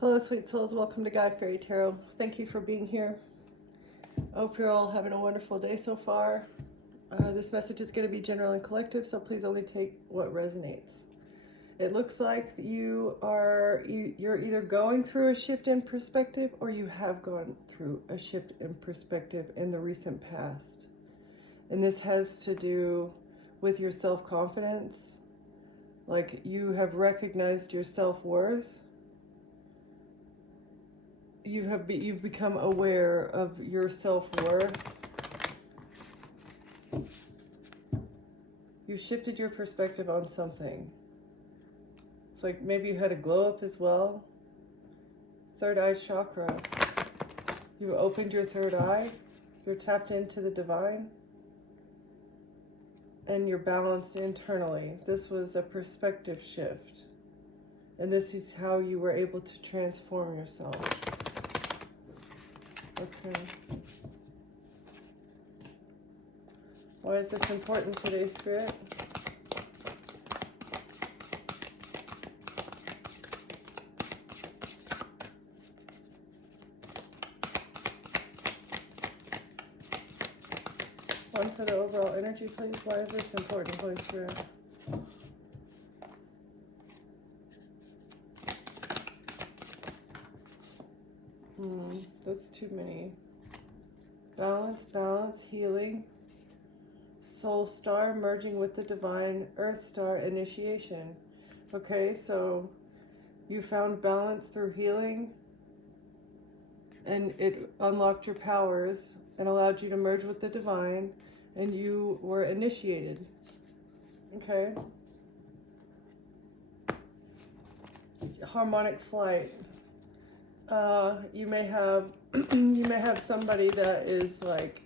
Hello, sweet souls. Welcome to Guy Fairy Tarot. Thank you for being here. I hope you're all having a wonderful day so far. This message is going to be general and collective, so please only take what resonates. It looks like you're either going through a shift in perspective or you have gone through a shift in perspective in the recent past. And this has to do with your self-confidence. Like you have recognized your self-worth. You've become aware of your self-worth. You shifted your perspective on something. It's like maybe you had a glow up as well. Third eye chakra. You opened your third eye. You're tapped into the divine. And you're balanced internally. This was a perspective shift. And this is how you were able to transform yourself. Okay. Why is this important today, Spirit? One for the overall energy, please. Why is this important, Holy Spirit? That's too many. Balance, healing. Soul star merging with the divine. Earth star initiation. Okay, so you found balance through healing. And it unlocked your powers and allowed you to merge with the divine. And you were initiated. Okay. Harmonic flight. You may have somebody that is like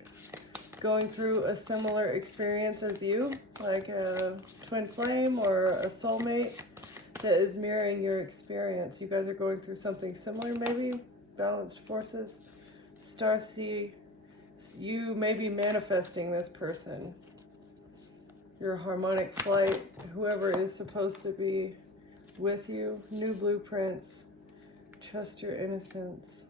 going through a similar experience as you, like a twin flame or a soulmate that is mirroring your experience. You guys are going through something similar, maybe. Balanced forces. Starseed. You may be manifesting this person. Your harmonic flight. Whoever is supposed to be with you. New blueprints. Trust your innocence.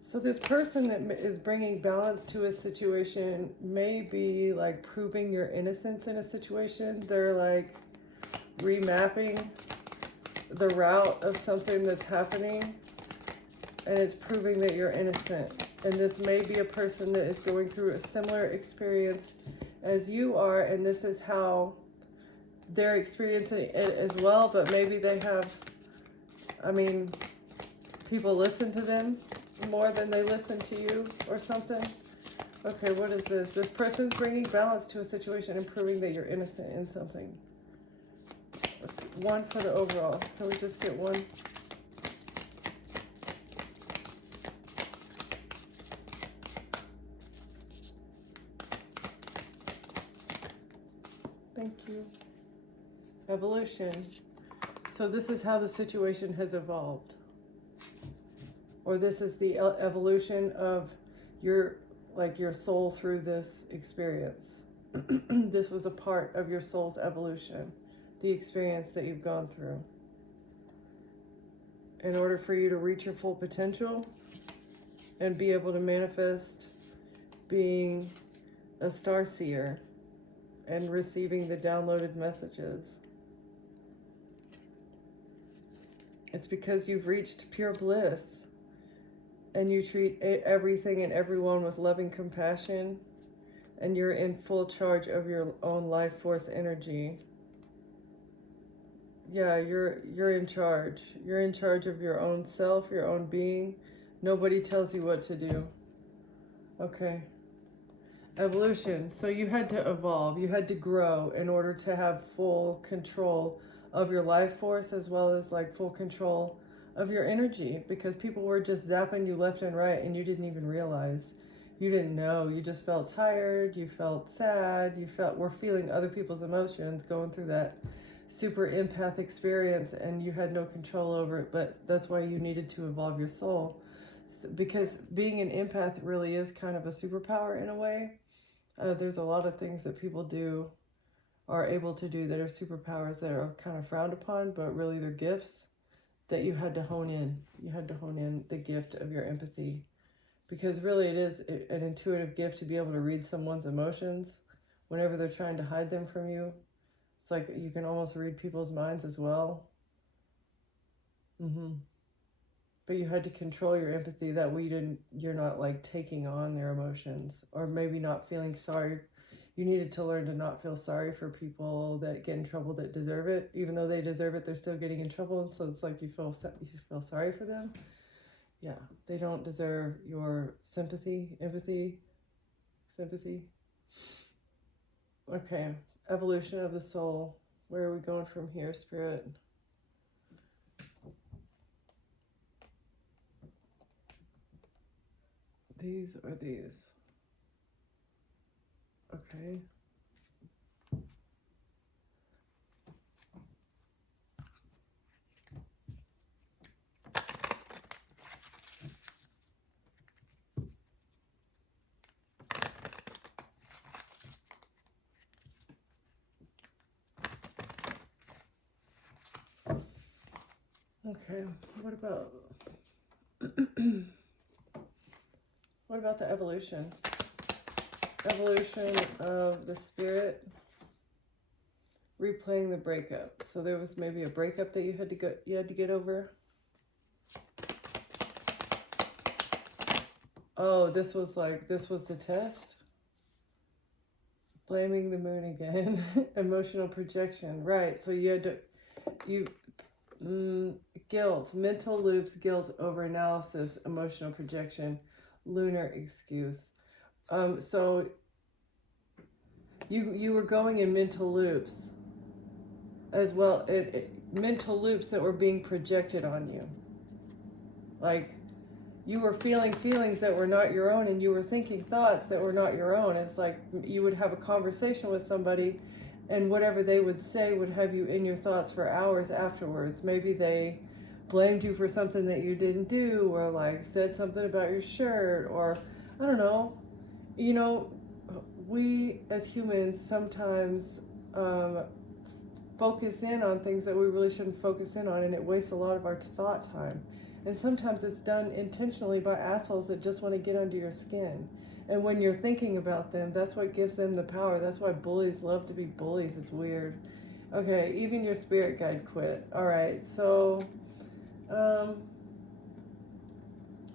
So this person that is bringing balance to a situation may be like proving your innocence in a situation. They're like remapping the route of something that's happening. And it's proving that you're innocent. And this may be a person that is going through a similar experience as you are. And this is how they're experiencing it as well. But maybe they have, people listen to them more than they listen to you or something. Okay, what is this? This person's bringing balance to a situation and proving that you're innocent in something. One for the overall. Can we just get one? Thank you. Evolution. So this is how the situation has evolved. Or this is the evolution of your soul through this experience. This was a part of your soul's evolution, the experience that you've gone through. In order for you to reach your full potential and be able to manifest being a starseer and receiving the downloaded messages. It's because you've reached pure bliss. And you treat everything and everyone with loving compassion. And you're in full charge of your own life force energy. Yeah, you're in charge. You're in charge of your own self, your own being. Nobody tells you what to do. Okay. Evolution. So you had to evolve. You had to grow in order to have full control of your life force, as well as like full control of your energy, because people were just zapping you left and right and you didn't even realize. You didn't know. You just felt tired, you felt sad, were feeling other people's emotions, going through that super empath experience and you had no control over it, but that's why you needed to evolve your soul. Because being an empath really is kind of a superpower in a way. There's a lot of things that people do, are able to do, that are superpowers that are kind of frowned upon, but really they're gifts that you had to hone in. You had to hone in the gift of your empathy, because really it is an intuitive gift to be able to read someone's emotions whenever they're trying to hide them from you. It's like you can almost read people's minds as well. But you had to control your empathy, that way you're not like taking on their emotions, or maybe not feeling sorry. You needed to learn to not feel sorry for people that get in trouble that deserve it. Even though they deserve it, they're still getting in trouble, and so it's like you feel sorry for them. Yeah, they don't deserve your sympathy, empathy, sympathy. Okay, evolution of the soul. Where are we going from here, Spirit? These or these? Okay. Okay, what about what about the evolution? Evolution of the spirit, replaying the breakup. So there was maybe a breakup that you had to get over. Oh, this was the test. Blaming the moon again. Emotional projection. Right. So you had to guilt, mental loops, guilt, over analysis, emotional projection, lunar excuse. So you were going in mental loops as well, mental loops that were being projected on you. Like you were feeling feelings that were not your own, and you were thinking thoughts that were not your own. It's like you would have a conversation with somebody, and whatever they would say would have you in your thoughts for hours afterwards. Maybe they blamed you for something that you didn't do, or like said something about your shirt, or I don't know. You know, we as humans sometimes focus in on things that we really shouldn't focus in on, and it wastes a lot of our thought time. And sometimes it's done intentionally by assholes that just want to get under your skin. And when you're thinking about them, that's what gives them the power. That's why bullies love to be bullies. It's weird. Okay, even your spirit guide quit. All right, so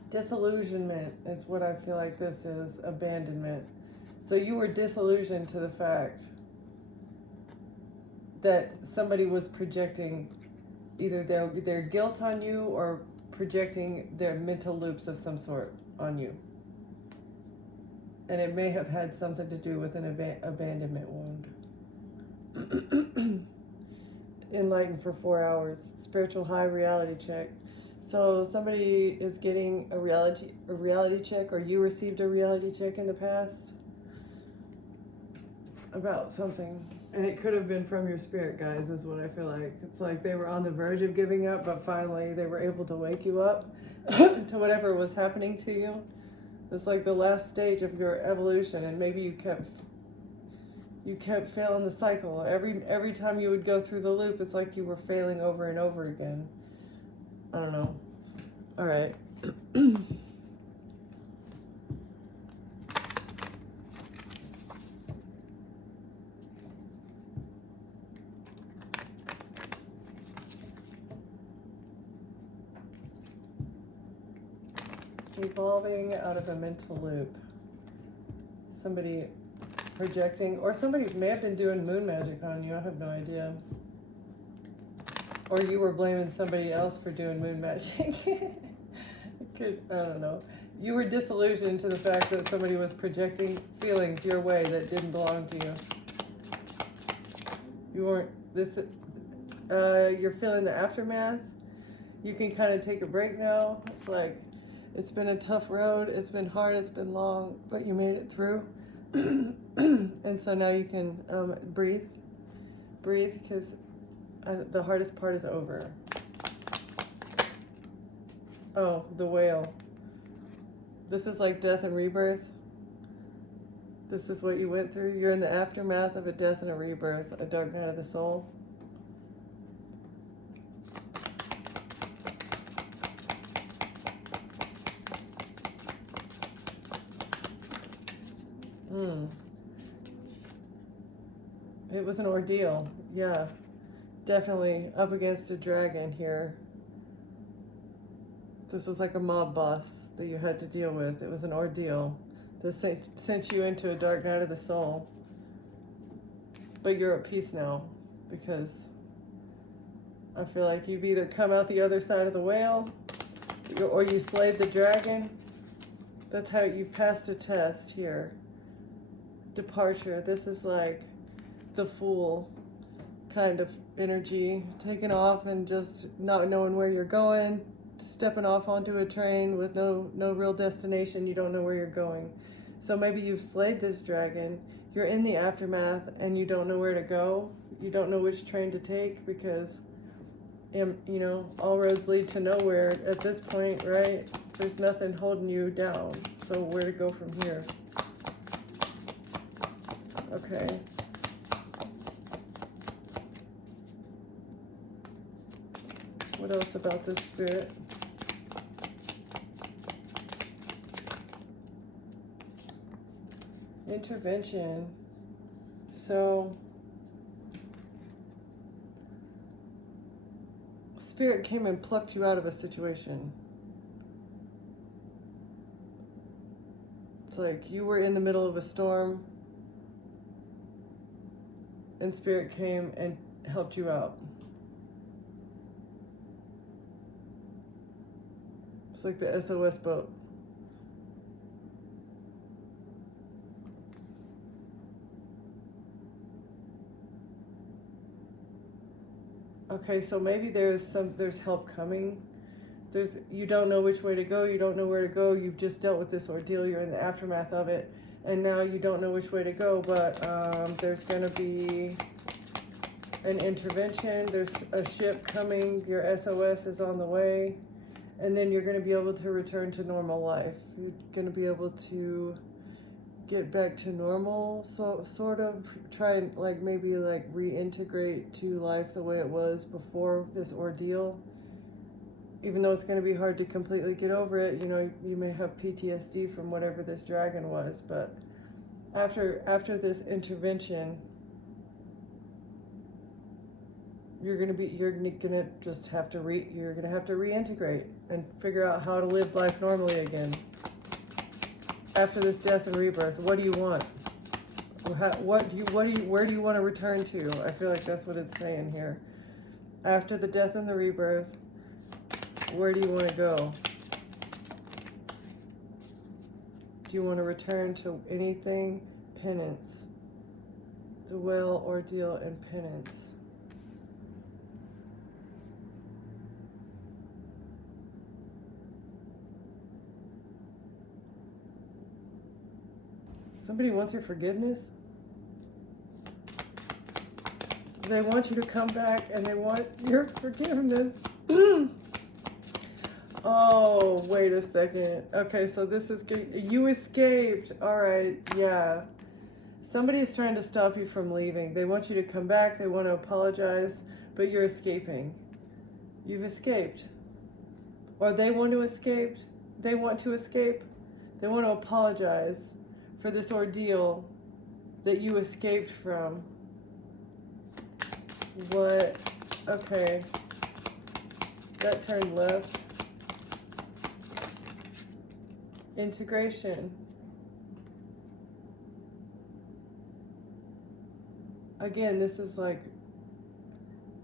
disillusionment is what I feel like this is, abandonment. So you were disillusioned to the fact that somebody was projecting either their guilt on you, or projecting their mental loops of some sort on you. And it may have had something to do with an abandonment wound. Enlightened for 4 hours. Spiritual high, reality check. So somebody is getting a reality check, or you received a reality check in the past about something. And it could have been from your spirit guides, is what I feel like. It's like they were on the verge of giving up, but finally they were able to wake you up to whatever was happening to you. It's like the last stage of your evolution, and maybe you kept failing the cycle. Every time you would go through the loop, it's like you were failing over and over again. I don't know. All right. Evolving out of a mental loop. Somebody projecting, or somebody may have been doing moon magic on you. I have no idea. Or you were blaming somebody else for doing moon magic. I don't know. You were disillusioned to the fact that somebody was projecting feelings your way that didn't belong to you. You weren't you're feeling the aftermath. You can kind of take a break now. It's like, it's been a tough road, it's been hard, it's been long, but you made it through. And so now you can breathe, because The hardest part is over. Oh, the whale. This is like death and rebirth. This is what you went through. You're in the aftermath of a death and a rebirth, a dark night of the soul. It was an ordeal. Yeah, definitely up against a dragon here. This was like a mob boss that you had to deal with. It was an ordeal. This sent you into a dark night of the soul. But you're at peace now because I feel like you've either come out the other side of the whale or you slayed the dragon. That's how you passed a test here. Departure. This is like the fool kind of energy. Taking off and just not knowing where you're going. Stepping off onto a train with no real destination. You don't know where you're going. So maybe you've slayed this dragon. You're in the aftermath and you don't know where to go. You don't know which train to take because, you know, all roads lead to nowhere at this point, right? There's nothing holding you down. So where to go from here? Okay. What else about this spirit? Intervention. So spirit came and plucked you out of a situation. It's like you were in the middle of a storm and spirit came and helped you out. It's like the SOS boat. Okay, so maybe there's help coming. You don't know which way to go, you don't know where to go, you've just dealt with this ordeal, you're in the aftermath of it, and now you don't know which way to go, but there's gonna be an intervention, there's a ship coming, your SOS is on the way, and then you're gonna be able to return to normal life. You're gonna be able to get back to normal, so sort of try and maybe reintegrate to life the way it was before this ordeal. Even though it's going to be hard to completely get over it, you know, you may have PTSD from whatever this dragon was, but after this intervention, you're gonna just have to reintegrate and figure out how to live life normally again. After this death and rebirth, what do you want? Where do you want to return to? I feel like that's what it's saying here. After the death and the rebirth, where do you want to go? Do you want to return to anything? Penance. The whale, ordeal, and penance. Somebody wants your forgiveness. They want you to come back and they want your forgiveness. Oh, wait a second. Okay, so this is, you escaped. All right, yeah. Somebody is trying to stop you from leaving. They want you to come back. They want to apologize, but you're escaping. You've escaped. Or they want to escape. They want to escape. They want to apologize for this ordeal that you escaped from. What? Okay. That turned left. Integration. Again, this is like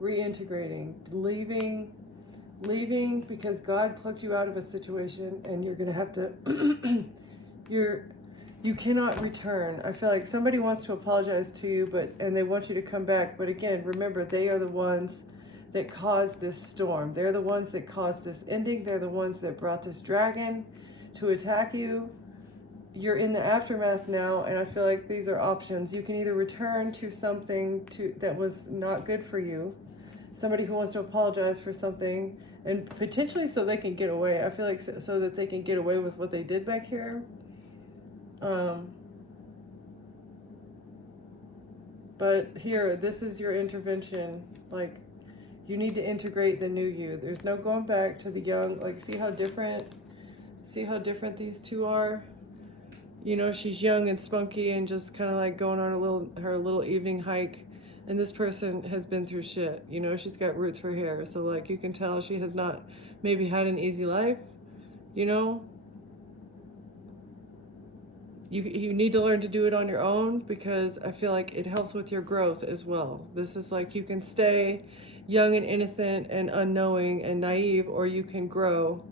reintegrating, leaving because God plucked you out of a situation and you're going to have to, you cannot return. I feel like somebody wants to apologize to you, and they want you to come back. But again, remember, they are the ones that caused this storm. They're the ones that caused this ending. They're the ones that brought this dragon to attack you. You're in the aftermath now, and I feel like these are options. You can either return to something that was not good for you, somebody who wants to apologize for something, and potentially so they can get away. I feel like so that they can get away with what they did back here. But here, this is your intervention. Like, you need to integrate the new you. There's no going back to the young. Like, see how different these two are? You know, she's young and spunky and just kind of like going on her little evening hike. And this person has been through shit. You know, she's got roots for hair. So, like, you can tell she has not maybe had an easy life, you know? You need to learn to do it on your own, because I feel like it helps with your growth as well. This is like, you can stay young and innocent and unknowing and naive, or you can grow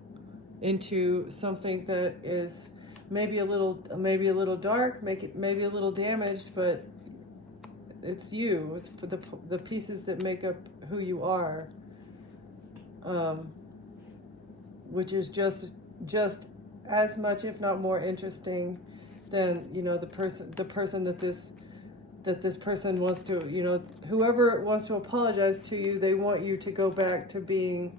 into something that is maybe a little dark, maybe a little damaged, but it's you. It's for the pieces that make up who you are, which is just as much, if not more, interesting than, you know, the person that this person wants to, you know, whoever wants to apologize to you, they want you to go back to being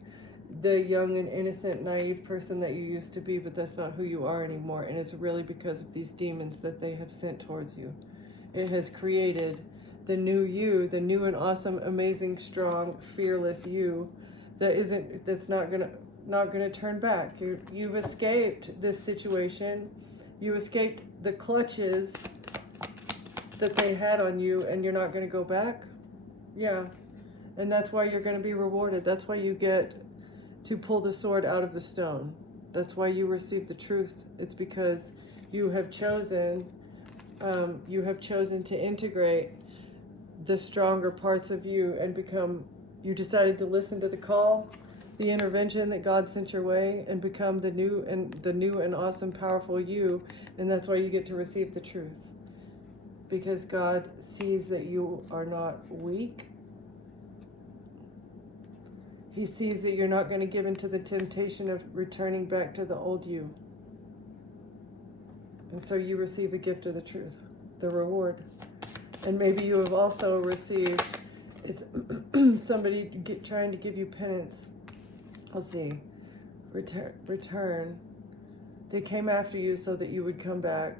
the young and innocent, naive person that you used to be, but that's not who you are anymore. And it's really because of these demons that they have sent towards you. It has created the new you, the new and awesome, amazing, strong, fearless you that's not gonna turn back. You've escaped this situation. You escaped the clutches that they had on you, and you're not going to go back. Yeah. And that's why you're going to be rewarded. That's why you get to pull the sword out of the stone. That's why you receive the truth. It's because you have chosen to integrate the stronger parts of you and you decided to listen to the call, the intervention that God sent your way, and become the new and awesome, powerful you. And that's why you get to receive the truth. Because God sees that you are not weak. He sees that you're not going to give into the temptation of returning back to the old you. And so you receive a gift of the truth, the reward. And maybe you have also received, it's somebody trying to give you penance. Let's see. Return. They came after you so that you would come back.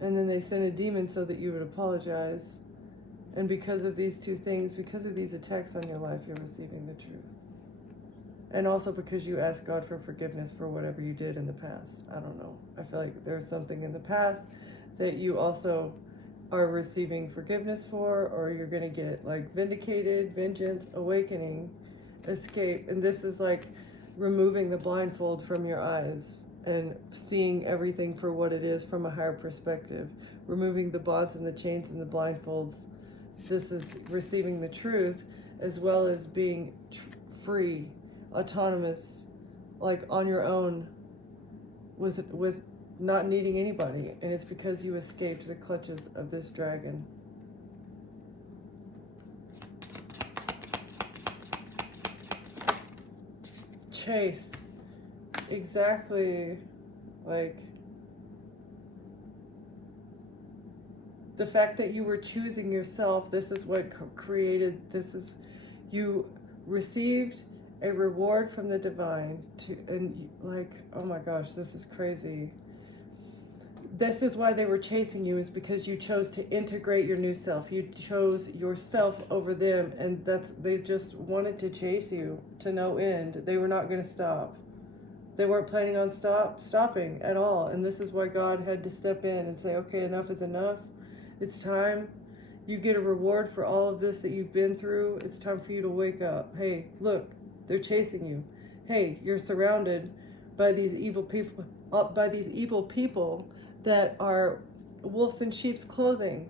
And then they sent a demon so that you would apologize. And because of these two things, because of these attacks on your life, you're receiving the truth. And also because you asked God for forgiveness for whatever you did in the past. I don't know. I feel like there's something in the past that you also are receiving forgiveness for, or you're going to get like vindicated, vengeance, awakening, escape. And this is like removing the blindfold from your eyes and seeing everything for what it is from a higher perspective, removing the bonds and the chains and the blindfolds. This is receiving the truth, as well as being free, autonomous, like on your own, with not needing anybody. And it's because you escaped the clutches of this dragon. Chase. Exactly. Like, the fact that you were choosing yourself, this is what created, you received a reward from the divine and like, oh my gosh, this is crazy. This is why they were chasing you, is because you chose to integrate your new self. You chose yourself over them, and they just wanted to chase you to no end. They were not going to stop. They weren't planning on stopping at all. And this is why God had to step in and say, okay, enough is enough. It's time. You get a reward for all of this that you've been through. It's time for you to wake up. Hey, look, they're chasing you. Hey, you're surrounded by these evil people, that are wolves in sheep's clothing.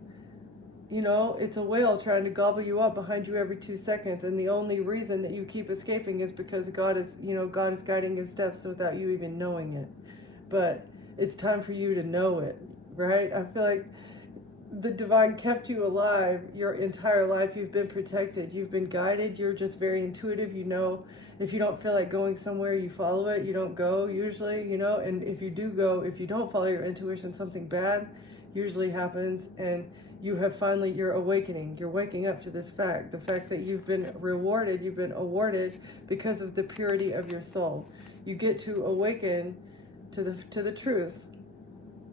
You know, it's a whale trying to gobble you up behind you every 2 seconds, and the only reason that you keep escaping is because God is guiding your steps without you even knowing it. But it's time for you to know it, right? I feel like the divine kept you alive your entire life. You've been protected. You've been guided. You're just very intuitive. You know, if you don't feel like going somewhere, you follow it. You don't go usually, you know, and if you do go, if you don't follow your intuition, something bad usually happens, and you have finally, you're awakening, you're waking up to this fact, the fact that you've been rewarded, you've been awarded because of the purity of your soul. You get to awaken to the truth,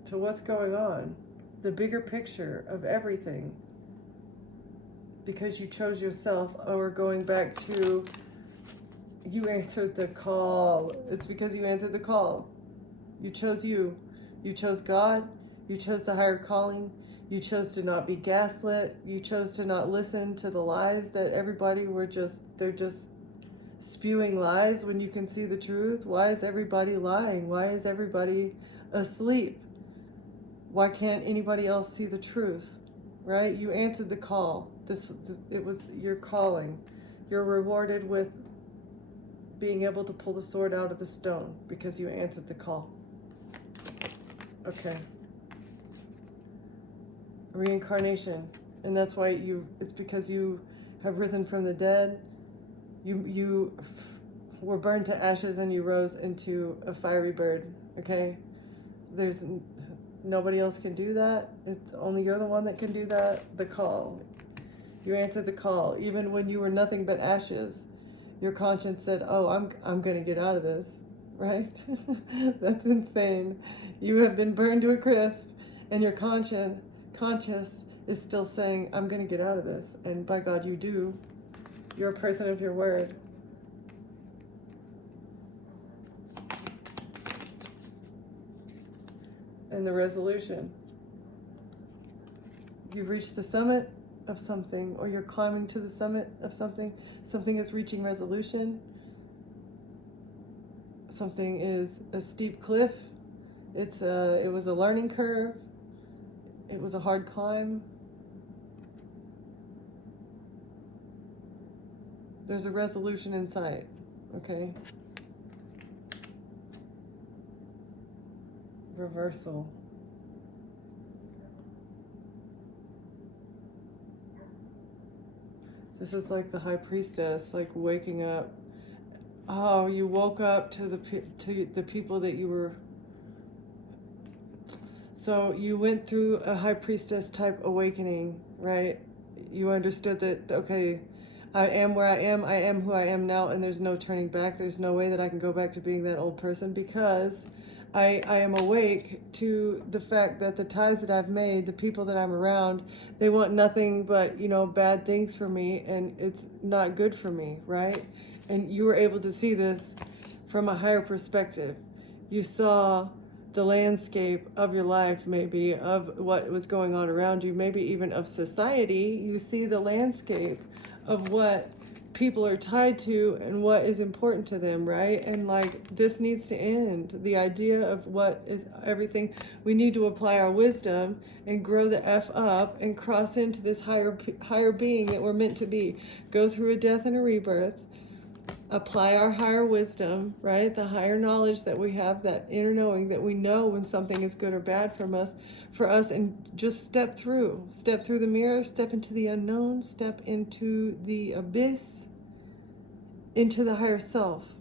to what's going on, the bigger picture of everything, because you chose yourself. Or going back to, you answered the call. It's because you answered the call. You chose you. You chose God. You chose the higher calling. You chose to not be gaslit. You chose to not listen to the lies that everybody they're just spewing lies when you can see the truth. Why is everybody lying? Why is everybody asleep? Why can't anybody else see the truth? Right? You answered the call. It was your calling. You're rewarded with being able to pull the sword out of the stone because you answered the call. Okay. Reincarnation. And that's why it's because you have risen from the dead. You were burned to ashes and you rose into a fiery bird. Okay? There's nobody else can do that. It's only you're the one that can do that. The call. You answered the call. Even when you were nothing but ashes, your conscience said, oh, I'm going to get out of this. Right? That's insane. You have been burned to a crisp, and your conscience is still saying, I'm going to get out of this. And by God, you do. You're a person of your word. And the resolution. You've reached the summit of something, or you're climbing to the summit of something. Something is reaching resolution. Something is a steep cliff. It was a learning curve. It was a hard climb. There's a resolution in sight, okay? Reversal. This is like the high priestess, like waking up. Oh, you woke up to the people that you were. So you went through a high priestess type awakening, right? You understood that, okay, I am where I am who I am now, and there's no turning back. There's no way that I can go back to being that old person, because I am awake to the fact that the ties that I've made, the people that I'm around, they want nothing but, bad things for me, and it's not good for me, right? And you were able to see this from a higher perspective. You saw the landscape of your life, maybe, of what was going on around you, maybe even of society. You see the landscape of what people are tied to and what is important to them, right? And like, this needs to end. The idea of what is everything. We need to apply our wisdom and grow the F up and cross into this higher being that we're meant to be. Go through a death and a rebirth. Apply our higher wisdom, right? The higher knowledge that we have, that inner knowing that we know when something is good or bad for us, and just step through the mirror, step into the unknown, step into the abyss, into the higher self,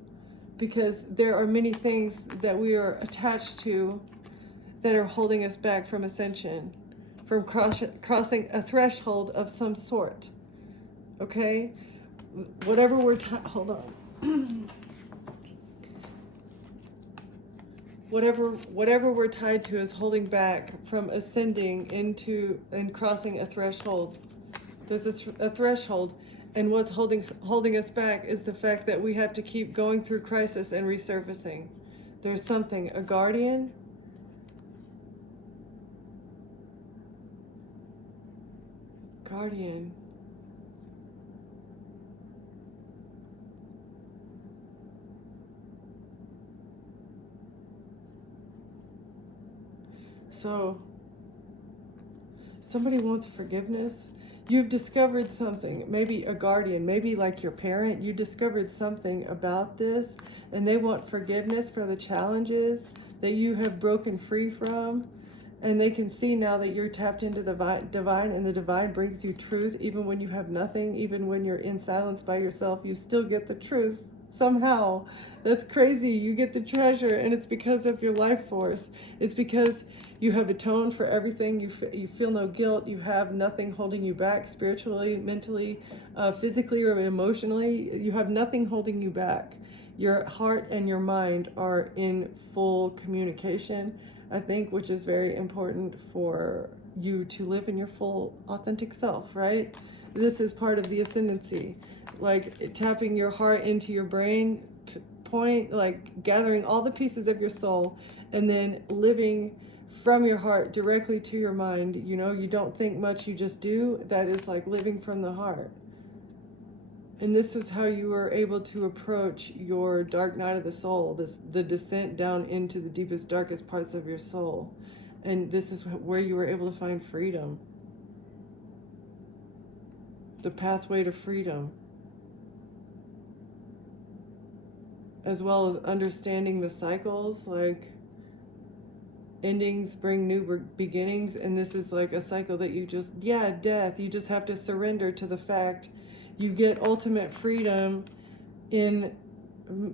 because there are many things that we are attached to that are holding us back from ascension, from crossing a threshold of some sort. Okay? Whatever we're hold on. Whatever we're tied to is holding back from ascending into and crossing a threshold. There's a threshold, and what's holding us back is the fact that we have to keep going through crisis and resurfacing. There's something, a guardian. So, somebody wants forgiveness. You've discovered something, maybe a guardian, maybe like your parent. You discovered something about this, and they want forgiveness for the challenges that you have broken free from. And they can see now that you're tapped into the divine, and the divine brings you truth. Even when you have nothing, even when you're in silence by yourself, you still get the truth somehow. That's crazy. You get the treasure, and it's because of your life force. It's because you have atoned for everything. You feel no guilt. You have nothing holding you back spiritually, mentally, physically, or emotionally. You have nothing holding you back. Your heart and your mind are in full communication, I think, which is very important for you to live in your full authentic self, right? This is part of the ascendancy, like tapping your heart into your brain point, like gathering all the pieces of your soul and then living from your heart directly to your mind. You know, you don't think much, you just do. That is like living from the heart. And this is how you were able to approach your dark night of the soul, the descent down into the deepest, darkest parts of your soul. And this is where you were able to find freedom. The pathway to freedom. As well as understanding the cycles, like endings bring new beginnings. And this is like a cycle that you just, death. You just have to surrender to the fact you get ultimate freedom in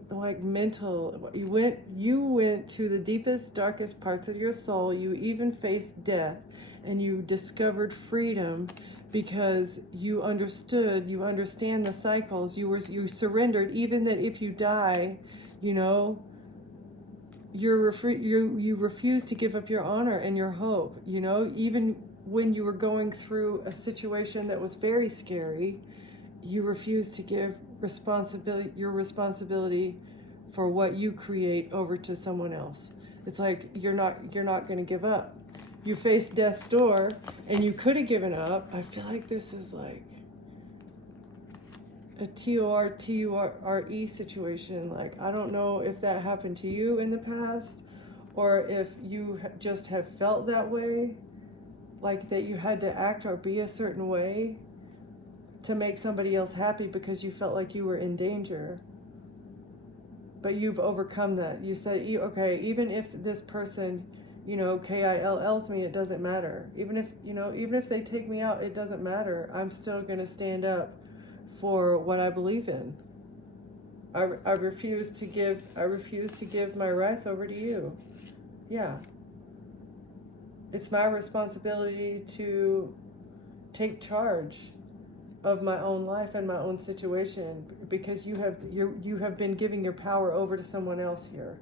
like mental. You went to the deepest, darkest parts of your soul. You even faced death, and you discovered freedom because you understand the cycles. You surrendered, even that if you die, you know, you refuse to give up your honor and your hope. You know, even when you were going through a situation that was very scary, you refuse to give your responsibility for what you create over to someone else. It's like you're not going to give up. You face death's door, and you could have given up. I feel like this is like a TORTURE situation. Like, I don't know if that happened to you in the past, or if you just have felt that way, like that you had to act or be a certain way to make somebody else happy because you felt like you were in danger. But you've overcome that. You said, okay, even if this person, you know, KILLs me, it doesn't matter. Even if they take me out, it doesn't matter. I'm still going to stand up for what I believe in. I refuse to give my rights over to you. Yeah. It's my responsibility to take charge of my own life and my own situation, because you have been giving your power over to someone else here,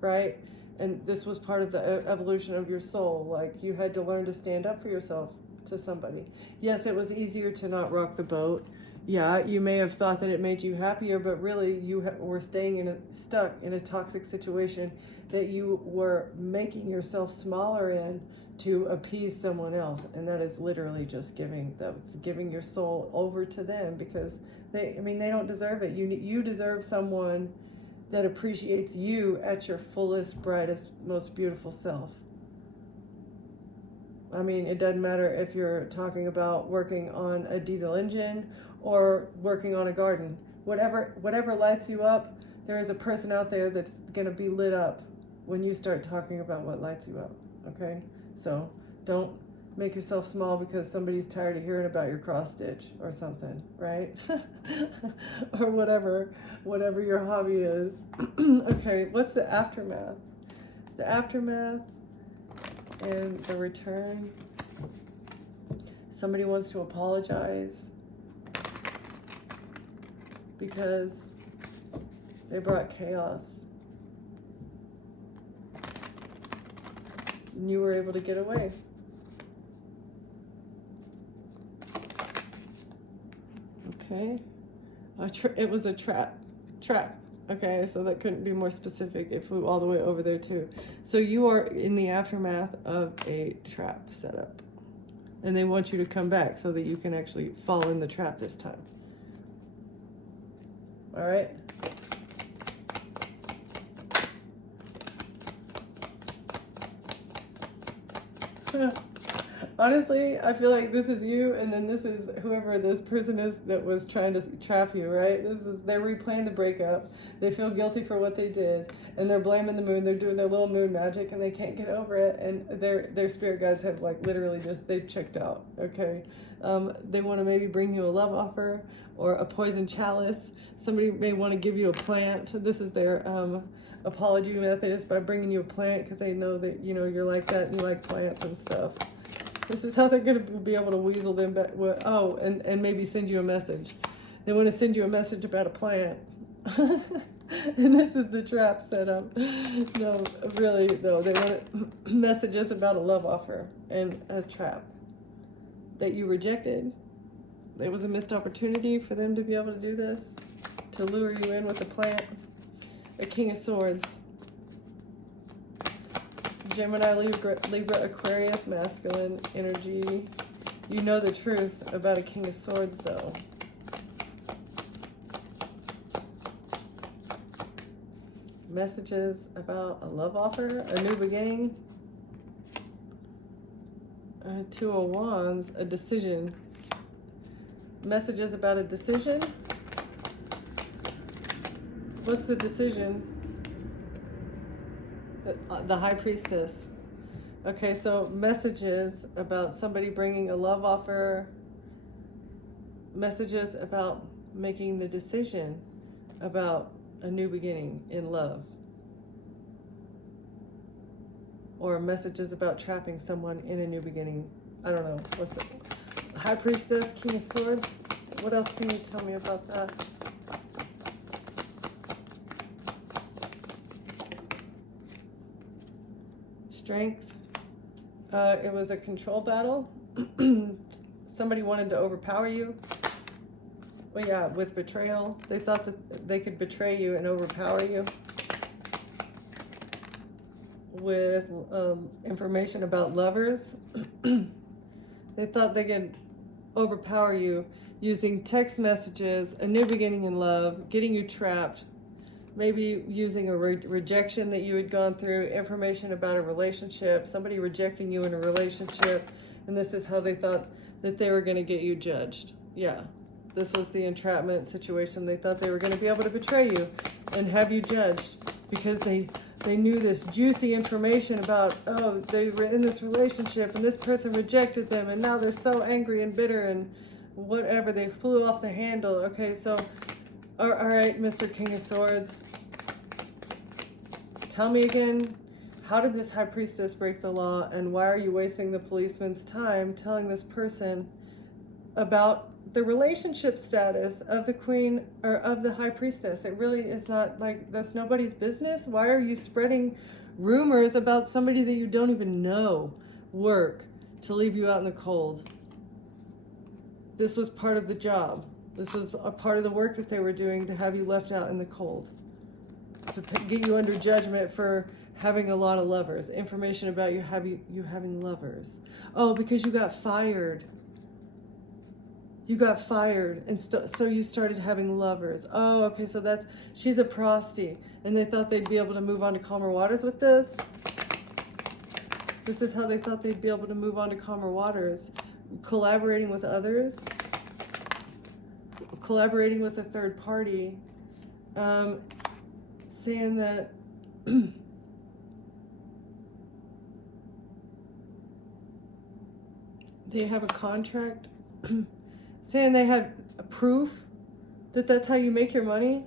right? And this was part of the evolution of your soul. Like, you had to learn to stand up for yourself to somebody. Yes, it was easier to not rock the boat. Yeah, you may have thought that it made you happier, but really you were stuck in a toxic situation that you were making yourself smaller in to appease someone else. And that is literally just giving your soul over to them, because they don't deserve it. You deserve someone that appreciates you at your fullest, brightest, most beautiful self. I mean, it doesn't matter if you're talking about working on a diesel engine or working on a garden. Whatever lights you up, there is a person out there that's going to be lit up when you start talking about what lights you up, okay? So don't make yourself small because somebody's tired of hearing about your cross stitch or something, right? Or whatever your hobby is. Okay, what's the aftermath? The aftermath and the return. Somebody wants to apologize because they brought chaos. And you were able to get away. Okay. It was a trap. Okay, so that couldn't be more specific. It flew all the way over there too. So you are in the aftermath of a trap setup. And they want you to come back so that you can actually fall in the trap this time. All right? Honestly, I feel like this is you, and then this is whoever this person is that was trying to trap you, right? They're replaying the breakup. They feel guilty for what they did, and they're blaming the moon. They're doing their little moon magic, and they can't get over it. And their spirit guides have like literally they've checked out. Okay, They want to maybe bring you a love offer or a poison chalice. Somebody may want to give you a plant. This is their apology method, is by bringing you a plant because they know that, you know, you're like that and you like plants and stuff. This is how they're going to be able to weasel them back. Oh, and maybe send you a message. They want to send you a message about a plant. And this is the trap setup. No, really, though. They want messages about a love offer and a trap that you rejected. It was a missed opportunity for them to be able to do this, to lure you in with a plant. A King of Swords. Gemini, Libra, Aquarius, masculine energy. You know the truth about a King of Swords, though. Messages about a love offer, a new beginning. Two of Wands, a decision. Messages about a decision. What's the decision? The High Priestess. Okay, so messages about somebody bringing a love offer. Messages about making the decision about a new beginning in love. Or messages about trapping someone in a new beginning. I don't know. What's it? High Priestess, King of Swords. What else can you tell me about that? Strength. It was a control battle. Somebody wanted to overpower you. Well, yeah, with betrayal. They thought that they could betray you and overpower you with information about lovers. They thought they could overpower you using text messages, a new beginning in love, getting you trapped, maybe using a rejection that you had gone through, information about a relationship, somebody rejecting you in a relationship, and this is how they thought that they were going to get you judged. Yeah, this was the entrapment situation. They thought they were going to be able to betray you and have you judged because they knew this juicy information about, oh, they were in this relationship and this person rejected them and now they're so angry and bitter and whatever, they flew off the handle. Okay, so, all right, Mr. King of Swords, tell me again, how did this High Priestess break the law, and why are you wasting the policeman's time telling this person about the relationship status of the Queen or of the High Priestess? It really is not, like, that's nobody's business. Why are you spreading rumors about somebody that you don't even know work to leave you out in the cold? This was part of the job. This was a part of the work that they were doing, to have you left out in the cold, to get you under judgment for having a lot of lovers. Information about you having lovers. Oh, because you got fired. You got fired, and so you started having lovers. Oh, okay, so she's a prosty, and they thought they'd be able to move on to calmer waters with this. This is how they thought they'd be able to move on to calmer waters. Collaborating with others, collaborating with a third party, saying that they have a contract, saying they had a proof that that's how you make your money.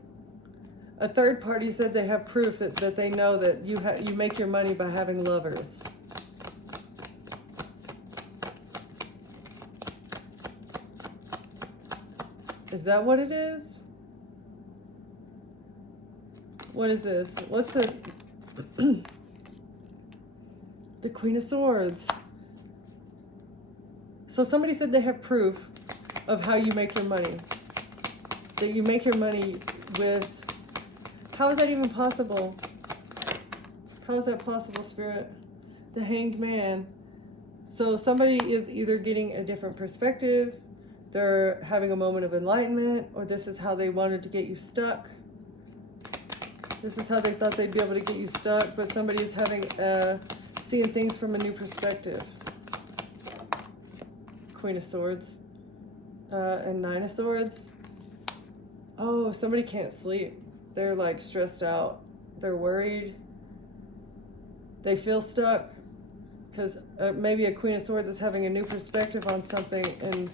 A third party said they have proof that they know that you make your money by having lovers. Is that what it is? What is this? What's the the Queen of Swords? So somebody said they have proof of how you make your money. That you make your money with... How is that even possible? How is that possible, Spirit? The Hanged Man. So somebody is either getting a different perspective, they're having a moment of enlightenment, or this is how they wanted to get you stuck. This is how they thought they'd be able to get you stuck, but somebody is having seeing things from a new perspective. Queen of Swords and Nine of Swords. Oh, somebody can't sleep. They're like stressed out. They're worried. They feel stuck. because maybe a Queen of Swords is having a new perspective on something, and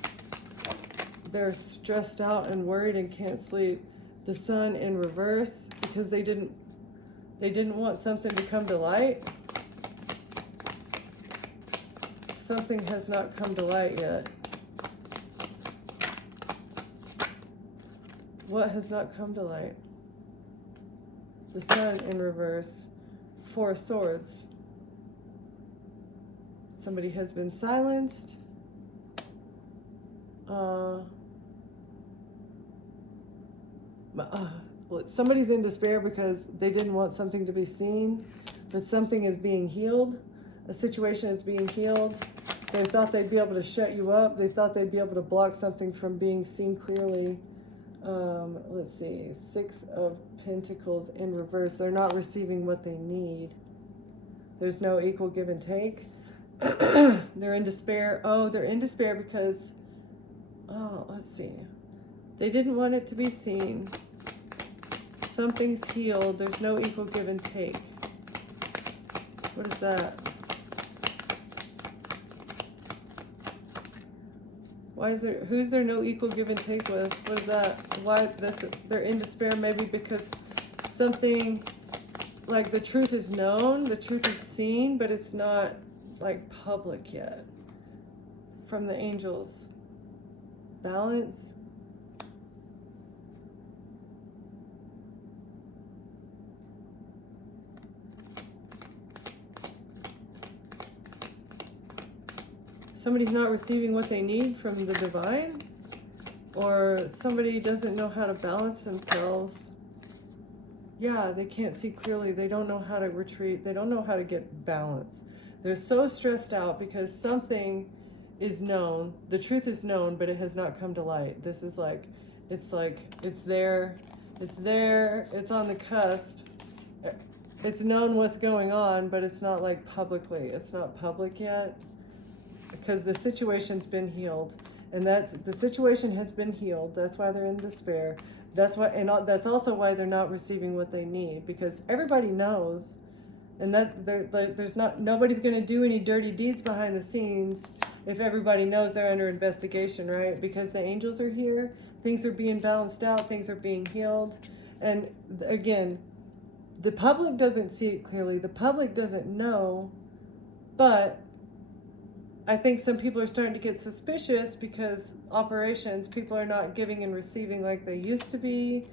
they're stressed out and worried and can't sleep. The Sun in reverse, because they didn't want something to come to light. Something has not come to light yet. What has not come to light? The Sun in reverse. Four of Swords. Somebody has been silenced. Somebody's in despair because they didn't want something to be seen, but something is being healed. A situation is being healed. They thought they'd be able to shut you up. They thought they'd be able to block something from being seen clearly. Let's see, Six of Pentacles in reverse. They're not receiving what they need. There's no equal give and take. They're in despair. Oh, they're in despair because, let's see. They didn't want it to be seen. Something's healed. There's no equal give and take. What is that? Why is there, who's there no equal give and take with? What is that? Why this? They're in despair maybe because something, like the truth is known, the truth is seen, but it's not like public yet. From the angels. Balance. Somebody's not receiving what they need from the divine, or somebody doesn't know how to balance themselves. Yeah, they can't see clearly. They don't know how to retreat. They don't know how to get balance. They're so stressed out because something is known. The truth is known, but it has not come to light. This is like, it's there, it's on the cusp. It's known what's going on, but it's not like publicly. It's not public yet. Because the situation's been healed, and the situation has been healed. That's why they're in despair. That's why, and that's also why they're not receiving what they need, because everybody knows, and that there's nobody's going to do any dirty deeds behind the scenes if everybody knows they're under investigation, right? Because the angels are here, things are being balanced out, things are being healed, and again, the public doesn't see it clearly. The public doesn't know, but I think some people are starting to get suspicious because operations, people are not giving and receiving like they used to be.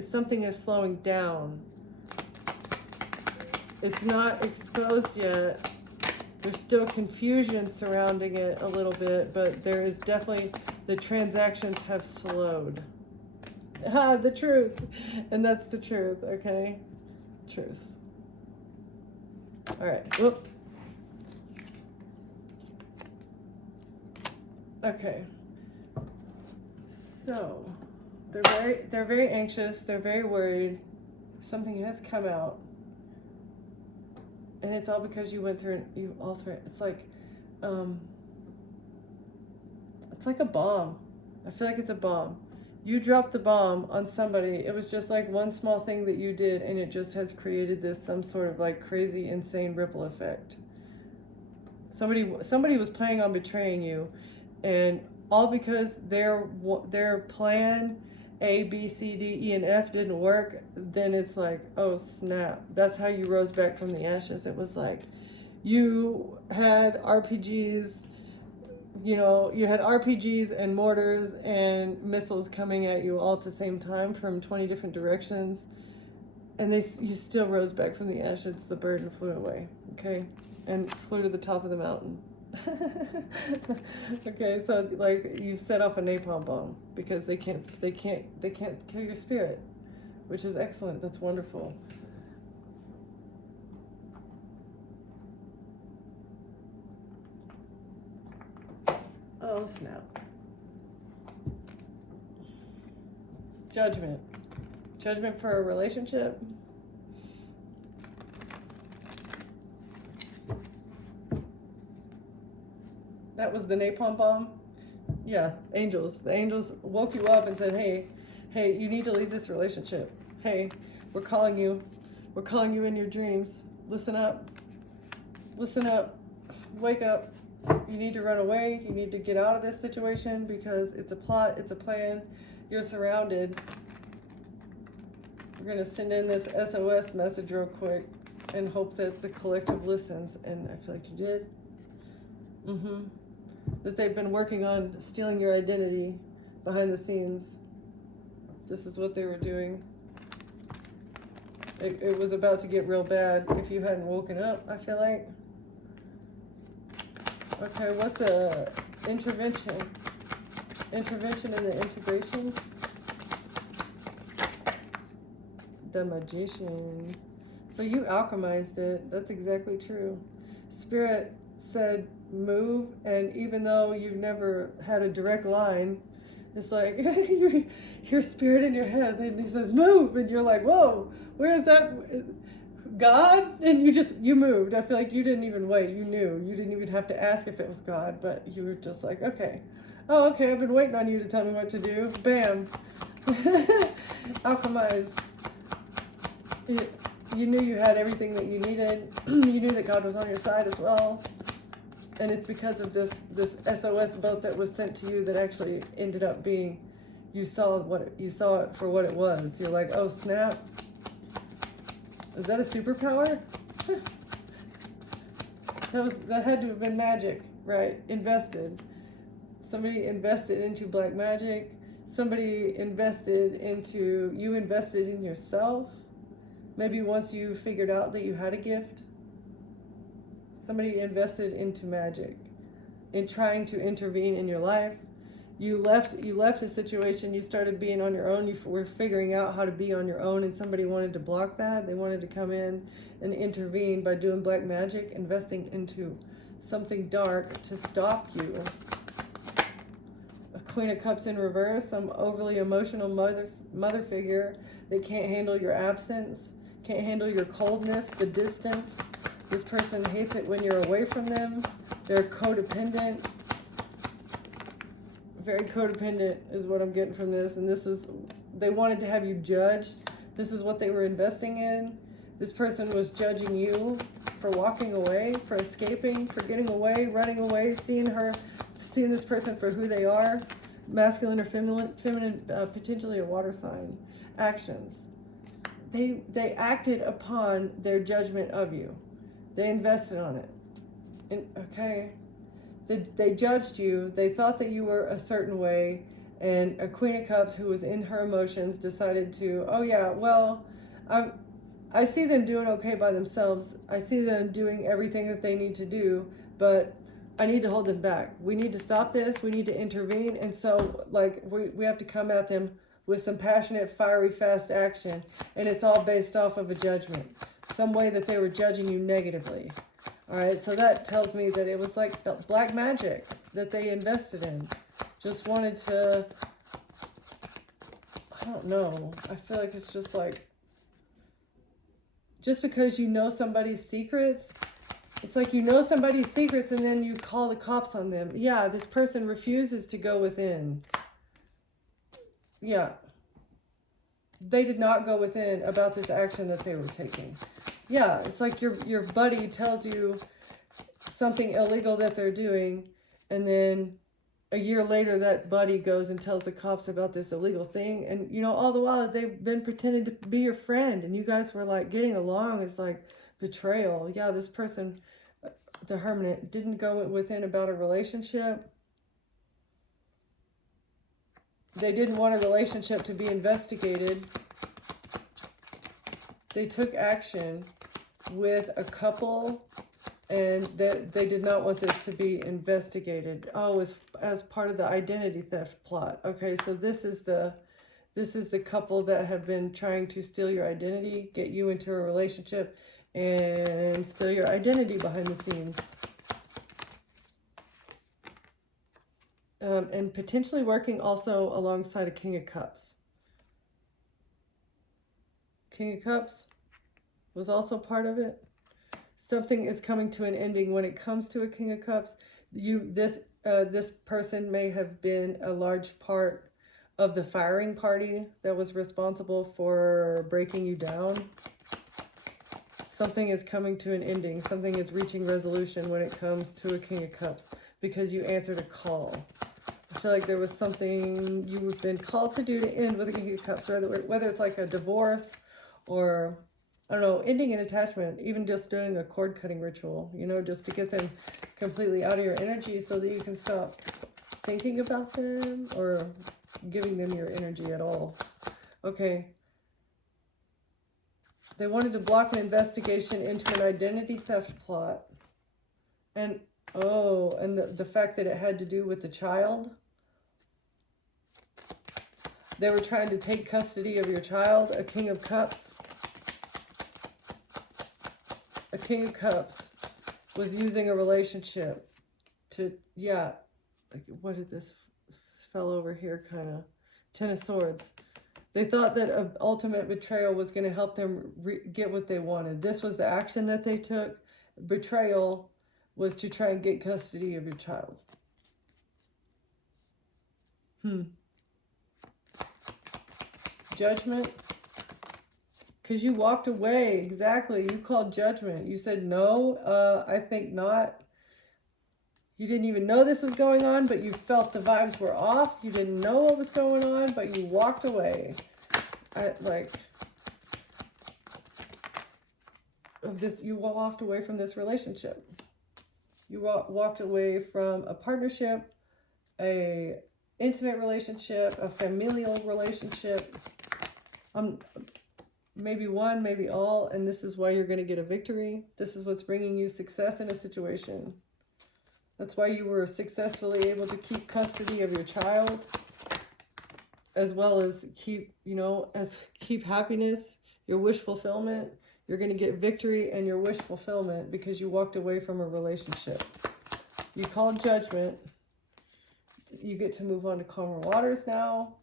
Something is slowing down. It's not exposed yet. There's still confusion surrounding it a little bit, but there is definitely, the transactions have slowed. The truth. And that's the truth, okay? Truth. All right. Whoop. Okay, so they're very anxious. They're very worried. Something has come out, and it's all because you went through. It's like a bomb. I feel like it's a bomb. You dropped the bomb on somebody. It was just like one small thing that you did, and it just has created some sort of like crazy, insane ripple effect. Somebody was planning on betraying you. And all because their plan A, B, C, D, E, and F didn't work, then it's like, oh snap. That's how you rose back from the ashes. It was like you had RPGs, you had RPGs and mortars and missiles coming at you all at the same time from 20 different directions. And you still rose back from the ashes. The burden flew away, okay? And flew to the top of the mountain. Okay, so like you've set off a napalm bomb because they can't kill your spirit, which is excellent. That's wonderful. Oh snap. Judgment for a relationship. That was the napalm bomb? Yeah, angels. The angels woke you up and said, hey, you need to leave this relationship. Hey, we're calling you. We're calling you in your dreams. Listen up. Listen up. wake up. You need to run away. You need to get out of this situation because it's a plot, it's a plan. You're surrounded. We're going to send in this SOS message real quick and hope that the collective listens. And I feel like you did. That they've been working on stealing your identity behind the scenes. This is what they were doing. It was about to get real bad if you hadn't woken up, I feel like. Okay, what's the intervention? Intervention and the integration? The Magician. So you alchemized it. That's exactly true. Spirit said move, and even though you've never had a direct line, it's like your spirit in your head, and he says move, and you're like, whoa, where is that? God? And you moved. I feel like you didn't even wait. You knew. You didn't even have to ask if it was God, but you were just like, okay. Oh, okay, I've been waiting on you to tell me what to do. Bam. Alchemize. You knew you had everything that you needed. You knew that God was on your side as well. And it's because of this SOS boat that was sent to you that actually ended up being, you saw it for what it was. You're like, oh snap. Is that a superpower? That had to have been magic, right? Invested. Somebody invested into black magic. Somebody invested in yourself. Maybe once you figured out that you had a gift. Somebody invested into magic, in trying to intervene in your life. You left a situation, you started being on your own, you were figuring out how to be on your own, and somebody wanted to block that. They wanted to come in and intervene by doing black magic, investing into something dark to stop you. A Queen of Cups in reverse, some overly emotional mother figure that can't handle your absence, can't handle your coldness, the distance. This person hates it when you're away from them. They're codependent. Very codependent is what I'm getting from this. And they wanted to have you judged. This is what they were investing in. This person was judging you for walking away, for escaping, for getting away, running away, seeing this person for who they are, masculine or feminine, potentially a water sign. Actions. They acted upon their judgment of you. They invested on it. Okay. They judged you. They thought that you were a certain way. And a Queen of Cups who was in her emotions decided to, oh yeah, well, I see them doing okay by themselves. I see them doing everything that they need to do, but I need to hold them back. We need to stop this. We need to intervene. And so like we have to come at them with some passionate, fiery, fast action. And it's all based off of a judgment. Some way that they were judging you negatively. All right, so that tells me that it was like black magic that they invested in. Just wanted to, I don't know. I feel like it's just like, just because you know somebody's secrets, it's like you know somebody's secrets and then you call the cops on them. Yeah, this person refuses to go within. Yeah. They did not go within about this action that they were taking. Yeah, it's like your buddy tells you something illegal that they're doing, and then a year later that buddy goes and tells the cops about this illegal thing, and you know all the while they've been pretending to be your friend, and you guys were like getting along. It's like betrayal. Yeah, this person, the Hermit, didn't go within about a relationship. They didn't want a relationship to be investigated. They took action with a couple, and that they did not want this to be investigated. Oh, as part of the identity theft plot. Okay, so this is the couple that have been trying to steal your identity, get you into a relationship, and steal your identity behind the scenes. And potentially working also alongside a King of Cups. King of Cups was also part of it. Something is coming to an ending when it comes to a King of Cups. This person may have been a large part of the firing party that was responsible for breaking you down. something is coming to an ending. Something is reaching resolution when it comes to a King of Cups because you answered a call. I feel like there was something you've been called to do to end with a King of Cups, whether it's like a divorce or, I don't know, ending an attachment, even just doing a cord cutting ritual, you know, just to get them completely out of your energy so that you can stop thinking about them or giving them your energy at all. Okay. They wanted to block an investigation into an identity theft plot. And, oh, and the fact that it had to do with the child. They were trying to take custody of your child, a King of Cups. A King of Cups was using a relationship to, yeah, what did this fell over here kind of? Ten of Swords. They thought that an ultimate betrayal was going to help them get what they wanted. This was the action that they took. Betrayal was to try and get custody of your child. Judgment. Because you walked away. Exactly. You called judgment. You said, no, I think not. You didn't even know this was going on, but you felt the vibes were off. You didn't know what was going on, but you walked away. You walked away from this relationship. You walked away from a partnership, a intimate relationship, a familial relationship. Maybe one, maybe all, and this is why you're going to get a victory. This is what's bringing you success in a situation. That's why you were successfully able to keep custody of your child, as well as keep happiness, your wish fulfillment. You're going to get victory and your wish fulfillment because you walked away from a relationship. You called judgment. You get to move on to calmer waters now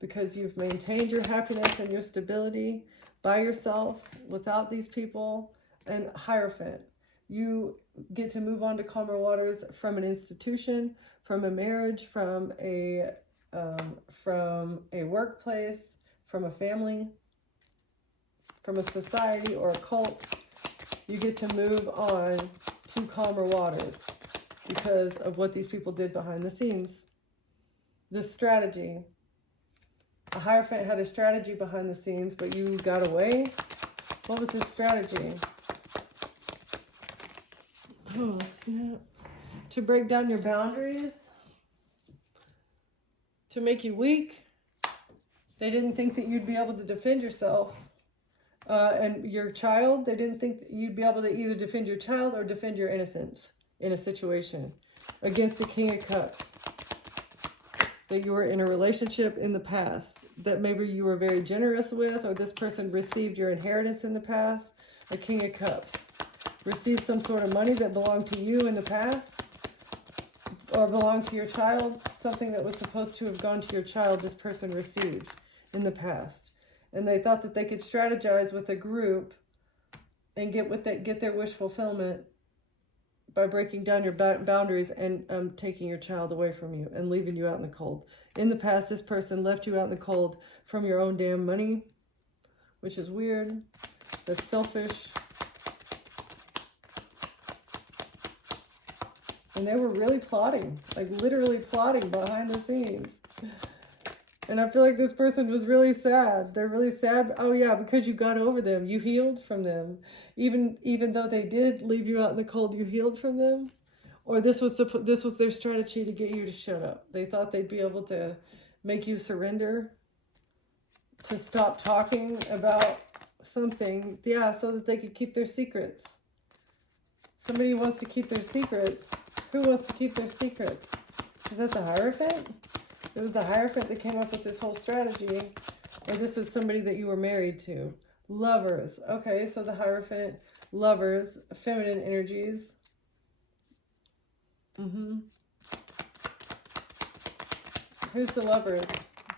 because you've maintained your happiness and your stability by yourself without these people. And Hierophant. You get to move on to calmer waters from an institution, from a marriage, from a workplace, from a family, from a society or a cult. You get to move on to calmer waters because of what these people did behind the scenes. This strategy. A Hierophant had a strategy behind the scenes, but you got away. What was this strategy? Oh, snap. To break down your boundaries. To make you weak. They didn't think that you'd be able to defend yourself. And your child, they didn't think that you'd be able to either defend your child or defend your innocence in a situation against the King of Cups. That you were in a relationship in the past that maybe you were very generous with, or this person received your inheritance in the past. A King of Cups. Received some sort of money that belonged to you in the past, or belonged to your child. Something that was supposed to have gone to your child, this person received in the past. And they thought that they could strategize with a group and get their wish fulfillment by breaking down your boundaries and taking your child away from you and leaving you out in the cold. In the past, this person left you out in the cold from your own damn money, which is weird. That's selfish. And they were really plotting, like literally plotting behind the scenes. And I feel like this person was really sad. They're really sad. Oh yeah, because you got over them. You healed from them. Even though they did leave you out in the cold, you healed from them. Or this was their strategy to get you to shut up. They thought they'd be able to make you surrender, to stop talking about something. Yeah, so that they could keep their secrets. Somebody wants to keep their secrets. Who wants to keep their secrets? Is that the Hierophant? It was the Hierophant that came up with this whole strategy. Or this was somebody that you were married to. Lovers. Okay, so the Hierophant, lovers, feminine energies. Who's the lovers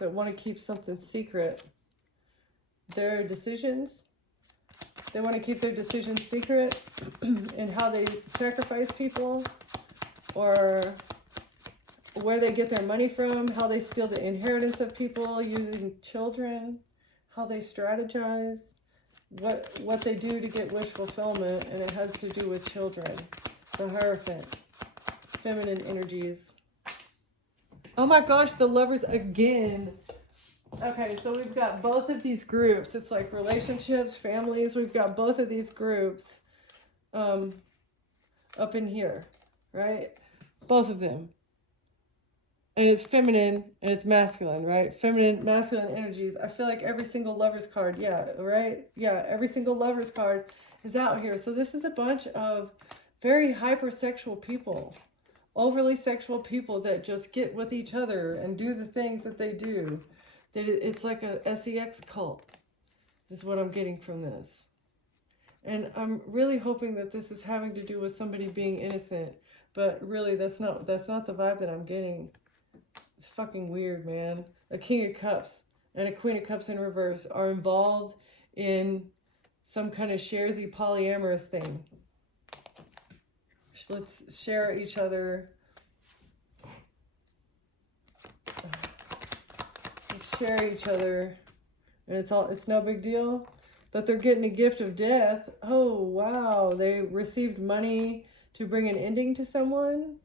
that want to keep something secret? Their decisions. They want to keep their decisions secret in how they sacrifice people, or where they get their money from, how they steal the inheritance of people using children, how they strategize. what they do to get wish fulfillment, and it has to do with children. The Hierophant, feminine energies. Oh my gosh, the Lovers again. Okay, so we've got both of these groups. It's like relationships, families. We've got both of these groups up in here, right? Both of them. And it's feminine and it's masculine, right? Feminine, masculine energies. I feel like every single Lover's card, yeah, right? Yeah, every single Lover's card is out here. So this is a bunch of very hypersexual people, overly sexual people that just get with each other and do the things that they do. That it's like a sex cult is what I'm getting from this. And I'm really hoping that this is having to do with somebody being innocent, but really that's not the vibe that I'm getting. It's fucking weird, man. A King of Cups and a Queen of Cups in reverse are involved in some kind of sharesy polyamorous thing. Let's share each other. Share each other. And it's no big deal. But they're getting a gift of death. Oh, wow. They received money to bring an ending to someone.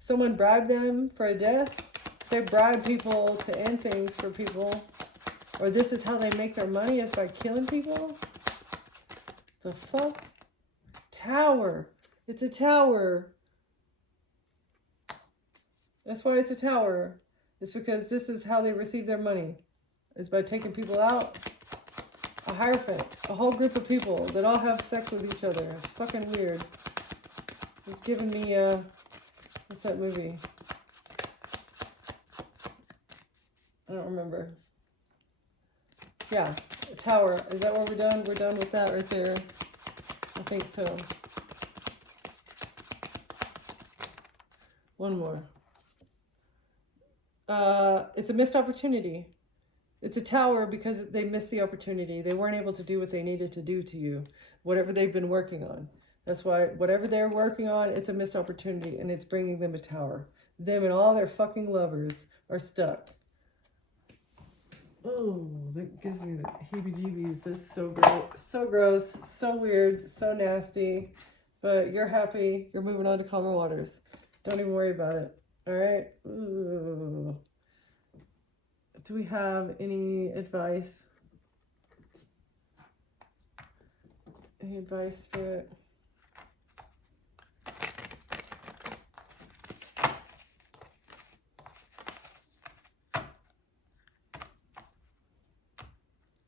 Someone bribed them for a death. They bribe people to end things for people. Or this is how they make their money, is by killing people? The fuck? Tower. It's a tower. That's why it's a tower. It's because this is how they receive their money. It's by taking people out. A Hierophant. A whole group of people that all have sex with each other. It's fucking weird. It's giving me, what's that movie? I don't remember. Yeah, a tower. Is that where we're done? We're done with that right there. I think so. One more. It's a missed opportunity. It's a tower because they missed the opportunity. They weren't able to do what they needed to do to you. Whatever they've been working on. That's why whatever they're working on, it's a missed opportunity. And it's bringing them a tower. Them and all their fucking lovers are stuck. Oh, that gives me the heebie-jeebies. That's so gross. So gross. So weird. So nasty. But you're happy. You're moving on to calmer waters. Don't even worry about it. All right? Ooh. Do we have any advice? Any advice, Spirit?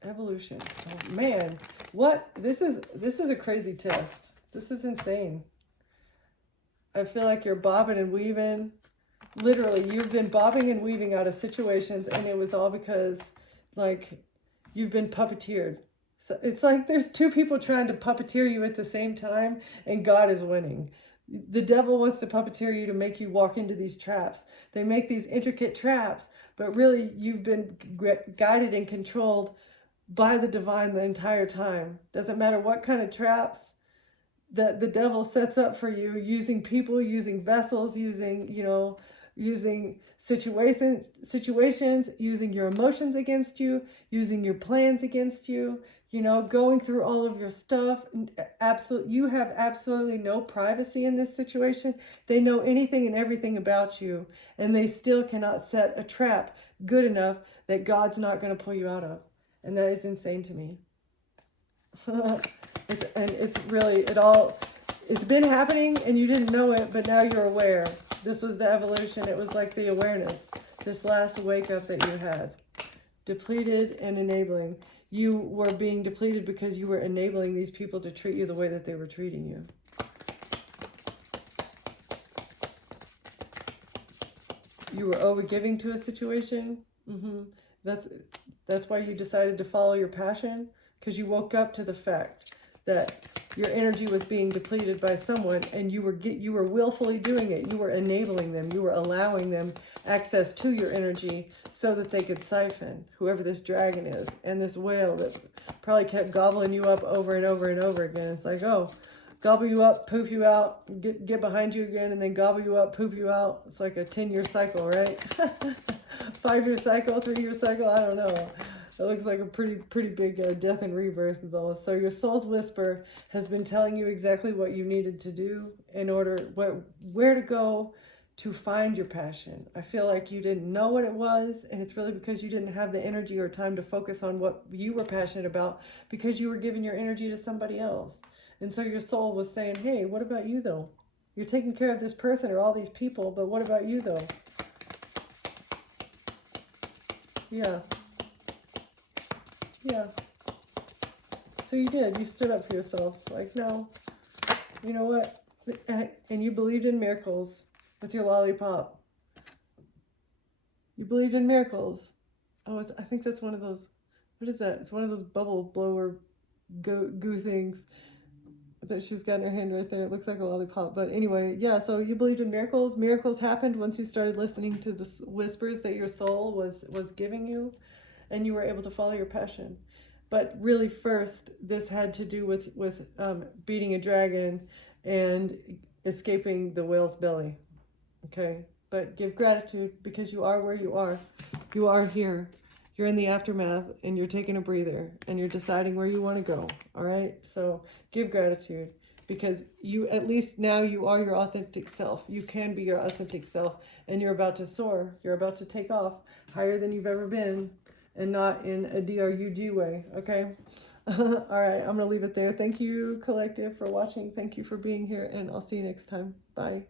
Evolution. So, man, what? This is a crazy test. This is insane. I feel like you're bobbing and weaving. Literally, you've been bobbing and weaving out of situations, and it was all because, like, you've been puppeteered. So it's like there's two people trying to puppeteer you at the same time, and God is winning. The devil wants to puppeteer you to make you walk into these traps. They make these intricate traps, but really you've been guided and controlled by the divine the entire time. Doesn't matter what kind of traps that the devil sets up for you, using people, using vessels, using, using situations, using your emotions against you, using your plans against you, going through all of your stuff. You have absolutely no privacy in this situation. They know anything and everything about you, and they still cannot set a trap good enough that God's not going to pull you out of. And that is insane to me. It's been happening and you didn't know it, but now you're aware. This was the evolution. It was like the awareness, this last wake up that you had. Depleted and enabling. You were being depleted because you were enabling these people to treat you the way that they were treating you. You were overgiving to a situation. That's why you decided to follow your passion, because you woke up to the fact that your energy was being depleted by someone, and you were willfully doing it. You were enabling them. You were allowing them access to your energy so that they could siphon whoever this dragon is and this whale that probably kept gobbling you up over and over and over again. It's like, oh, gobble you up, poop you out, get behind you again, and then gobble you up, poop you out. It's like a 10-year cycle, right? 5-year cycle, 3-year cycle, I don't know. It looks like a pretty big death and rebirth is all. So your soul's whisper has been telling you exactly what you needed to do in order, where to go to find your passion. I feel like you didn't know what it was, and it's really because you didn't have the energy or time to focus on what you were passionate about because you were giving your energy to somebody else. And so your soul was saying, hey, what about you though? You're taking care of this person or all these people, but what about you though? Yeah. Yeah. So you did. You stood up for yourself. Like, no, you know what? And you believed in miracles with your lollipop. You believed in miracles. Oh, I think that's one of those. What is that? It's one of those bubble blower goo things that she's got in her hand right there. It looks like a lollipop. But anyway, yeah, so you believed in miracles. Miracles happened once you started listening to the whispers that your soul was giving you, and you were able to follow your passion. But really first, this had to do with beating a dragon and escaping the whale's belly. Okay? But give gratitude because you are where you are. You are here. You're in the aftermath and you're taking a breather and you're deciding where you want to go. All right? So give gratitude because you, at least now, you are your authentic self. You can be your authentic self and you're about to soar. You're about to take off higher than you've ever been and not in a DRUG way. Okay? All right. I'm going to leave it there. Thank you, Collective, for watching. Thank you for being here and I'll see you next time. Bye.